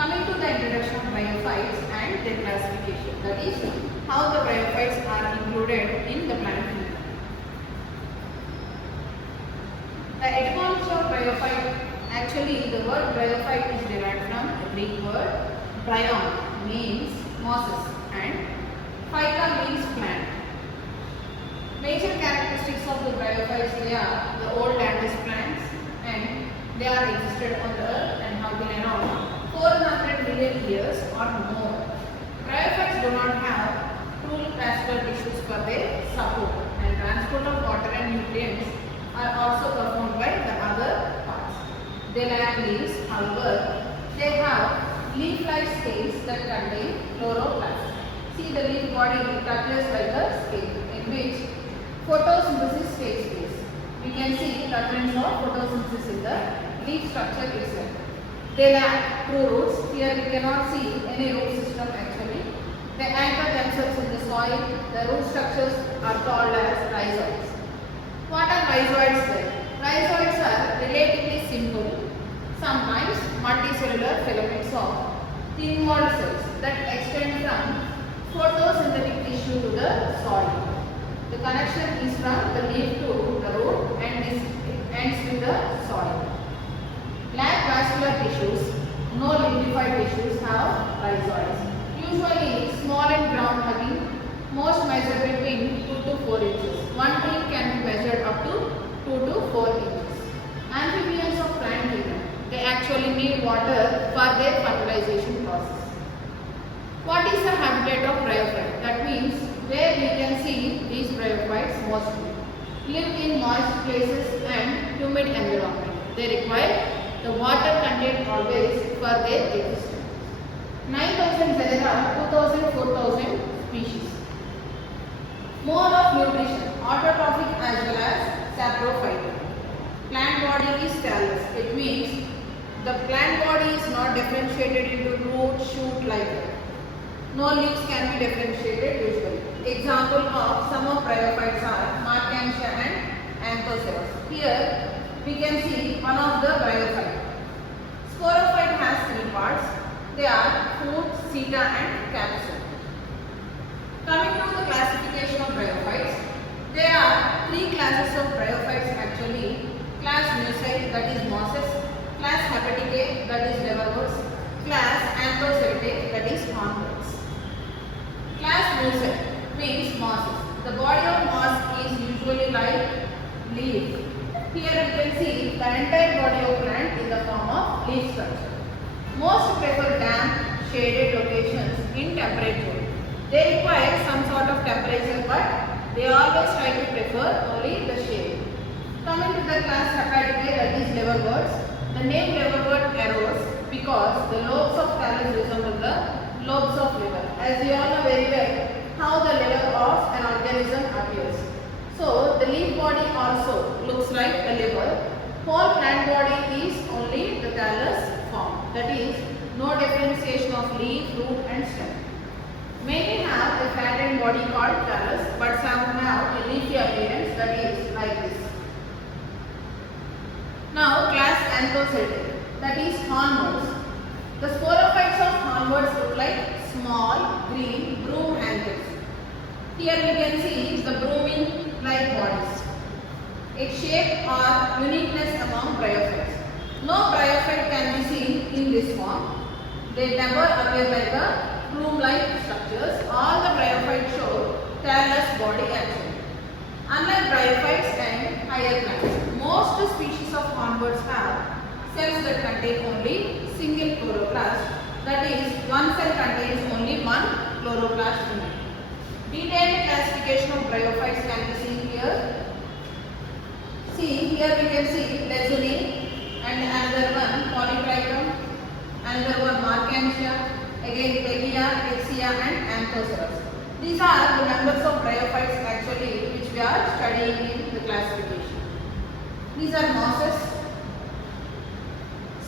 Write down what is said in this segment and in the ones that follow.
Coming to the introduction of bryophytes and their classification, that is how the bryophytes are included in the plant kingdom. The etymology of bryophyte, actually the word bryophyte is derived from the Greek word bryon, means mosses, and phyca means plant. Major characteristics of the bryophytes, they are the old landless plants, and they are existed on the earth and have been around 400 million years or more. Bryophytes do not have true vascular tissues for their support, and transport of water and nutrients are also performed by the other parts. They lack leaves, however, they have leaf-like scales that contain chloroplasts. See, the leaf body touches like a scale in which photosynthesis takes place. We can see the occurrence of photosynthesis in the leaf structure itself. They lack true roots. Here we cannot see any root system actually. They anchor themselves in the soil. The root structures are called as rhizoids. What are rhizoids then? Rhizoids are relatively simple, sometimes multicellular filaments of thin-walled cells that extend from photosynthetic tissue to the soil. The connection is from the leaf to the root and it ends with the soil. Lack vascular tissues, no liquefied tissues have rhizoids. Usually small and ground hugging, most measure between 2 to 4 inches. One tree can be measured up to 2 to 4 inches. Amphibians of plant kingdom, they actually need water for their fertilization process. What is the habitat of bryophyte? That means where we can see these bryophytes mostly. Live in moist places and humid environment. They require the water content always for their existence. 9,000 genera, 2,000, 4,000 species. Mode of nutrition, autotrophic as well as saprophytic. Plant body is callous. It means the plant body is not differentiated into root, shoot like that. No leaves can be differentiated usually. Example of some of bryophytes are Markantia and Anthoceras. Here we can see one of the bryophyte. Sporophyte has 3 parts. They are food, seta and capsule. Coming to the classification of bryophytes, there are 3 classes of bryophytes actually. Class Musae, that is mosses. Class Hepaticae, that is liverworts. Class Anthoceratae, that is hornworts. Class Musae means mosses. The body of moss is usually like leaf. Here you can see the entire body of plant in the form of leaf structure. Most prefer damp, shaded locations in temperate zone. They require some sort of temperature, but they always try to prefer only the shade. Coming to the class Hepaticae, that is liverworts. The name liverwort arose because the lobes of thallus resemble the lobes of liver. As you all know very well how the liver of an organism appears. So the leaf body also looks like a liver. Whole plant body is only the thallus form. That is, no differentiation of leaf, root and stem. Many have a flattened body called thallus, but some have a leafy appearance, that is like this. Now class Anthoceratae, that is hornworts. The sporophytes of hornworts look like small green broom handles. Here we can see the brooming like bodies. Its shape or uniqueness among bryophytes. No bryophyte can be seen in this form. They never appear like a broom-like structures. All the bryophytes show thallus body action. Unlike bryophytes and higher plants, most species of hornworts have cells that contain only single chloroplast. That is, one cell contains only one chloroplast in it. Detailed classification of bryophytes can be seen here. See, here we can see Lezuni and another one Polytrichum, another one Markantia, again Telia, Exia and Anthoceras. These are the members of bryophytes actually which we are studying in the classification. These are mosses,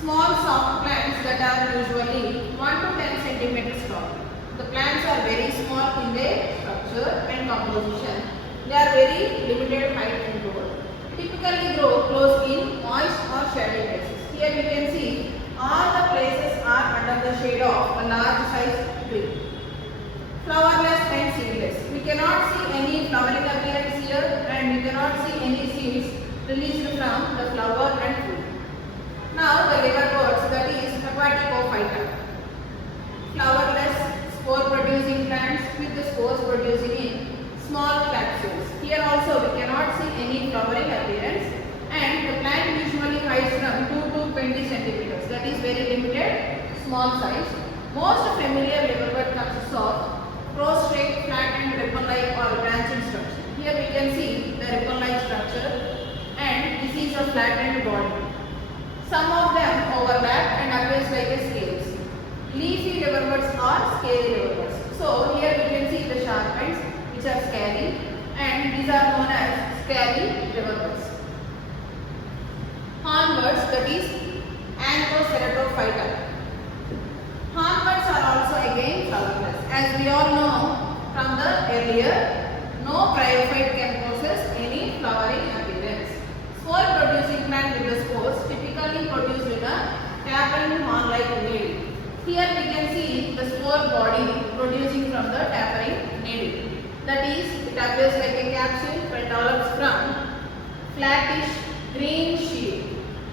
small soft plants that are usually 1 to 10 centimeters tall. The plants are very small in their structure and composition. They are very limited height and growth. Typically grow close in moist or shady places. Here we can see All the places are under the shade of a large sized tree. Flowerless and seedless. We cannot see any flowering appearance here and we cannot see any seeds released from the flower and fruit. Now the liverworts, that is Hepatophyta. Flowerless spore producing plants with the spores producing in small capsules. Here also we cannot see any flowering appearance and the plant usually hides from 2 to 20 centimeters. That is very limited, small size. Most familiar liverwort consists of prostrate, flat and ripple-like or branching structure. Here we can see the ripple-like structure and this is a flattened body. Some of them overlap and appears like a scales. Leafy liverworts are scaly liverworts. So here we can see the sharp ends which are scaly and these are known as scaly liverworts. Hornworts, that is Anthoceratophyta. Hornworts are also again flowerless. As we all know from the earlier, no bryophyte can possess any flowering appearance. Spore producing plant with the spores typically produced in a tapering horn-like needle. Here we can see the spore body producing from the tapering needle. That is, it appears like a capsule but develops from flattish green sheet.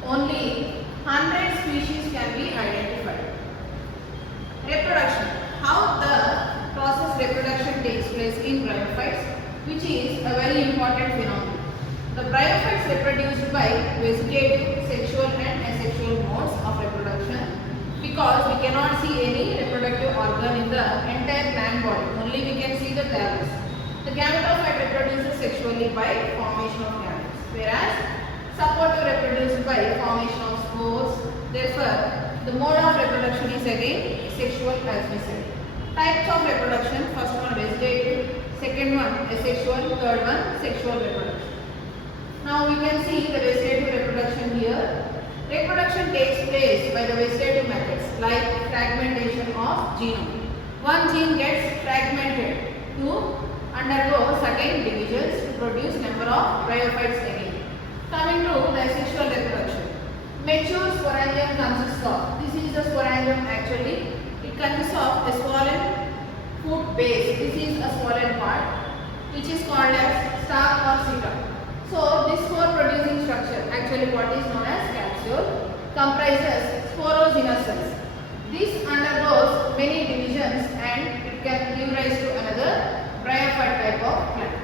Only 100 species can be identified. Reproduction. How the process reproduction takes place in bryophytes, which is a very important phenomenon. The bryophytes reproduce by vegetative, sexual and asexual modes of reproduction because we cannot see any reproductive organ in the entire plant body. Only we can see the thallus. The gametophyte reproduces sexually by formation of gametes, whereas supportive reproduce by formation of spores. Therefore, the mode of reproduction is again sexual as we said. Types of reproduction: first one vegetative, second one asexual, third one sexual reproduction. Now we can see the vegetative reproduction here. Reproduction takes place by the vegetative methods like fragmentation of genome. One gene gets fragmented to undergo certain divisions to produce number of bryophytes again. Coming to the asexual reproduction. Mature sporangium consists of, this is the sporangium actually, it consists of a swollen foot base. This is a swollen part which is called as stalk or seta. So this spore producing structure, actually what is known as capsule, comprises sporogenous cells. This undergoes many divisions and it can give rise to another bryophyte type of plant.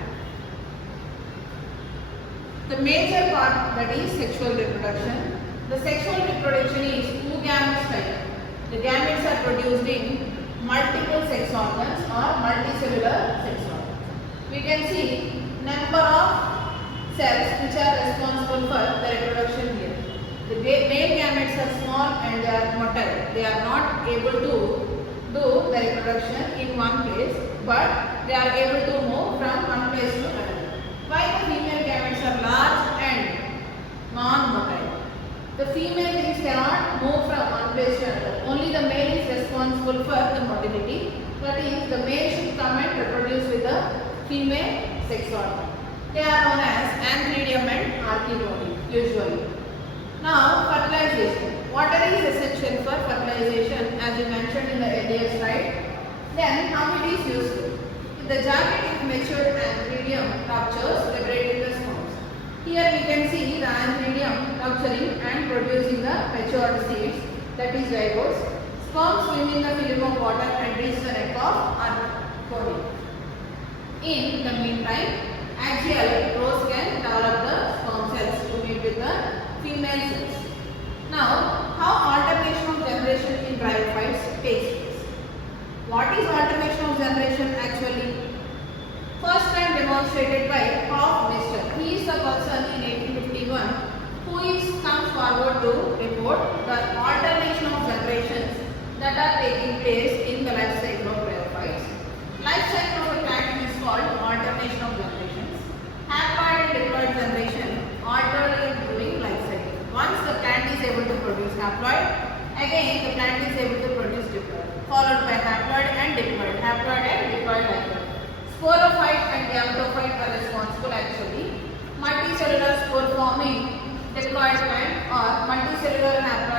The major part, that is sexual reproduction. The sexual reproduction is oogamous type. The gametes are produced in multiple sex organs or multicellular sex organs. We can see number of cells which are responsible for the reproduction here. The male gametes are small and they are motile. They are not able to do the reproduction in one place, but they are able to move from one place to another. While the female gametes are large and non-motile. The female things cannot move from one place to another. Only the male is responsible for the motility. That is, the male should come and reproduce with the female sex organ. They are known as antheridium and archaeotomy usually. Now, fertilization. Water is essential for fertilization as we mentioned in the earlier slide. Then, how it is useful? If the jacket is matured antheridium ruptures, liberating the sperms. Here we can see the antheridium rupturing and producing the matured seeds, that is zygotes. Sperms swim in the film of water and reach the neck of archaeotomy. In the meantime, axial rows can develop the sperm cells to meet with the female cells. Now, how alternation of generation in bryophytes takes place? What is alternation of generation actually? First time demonstrated by Hofmeister. He is the person in 1851 who comes forward to report the alternation of generations that are taking place in the life cycle of bryophytes. Life cycle of a plant is called alternation of generations. Haploid and diploid generation alternate during life cycle. Once the plant is able to produce haploid, again the plant is able to produce diploid, followed by haploid and diploid, haploid and diploid like that. Sporophyte and gametophyte are responsible actually. Multicellular spore forming diploid plant or multicellular haploid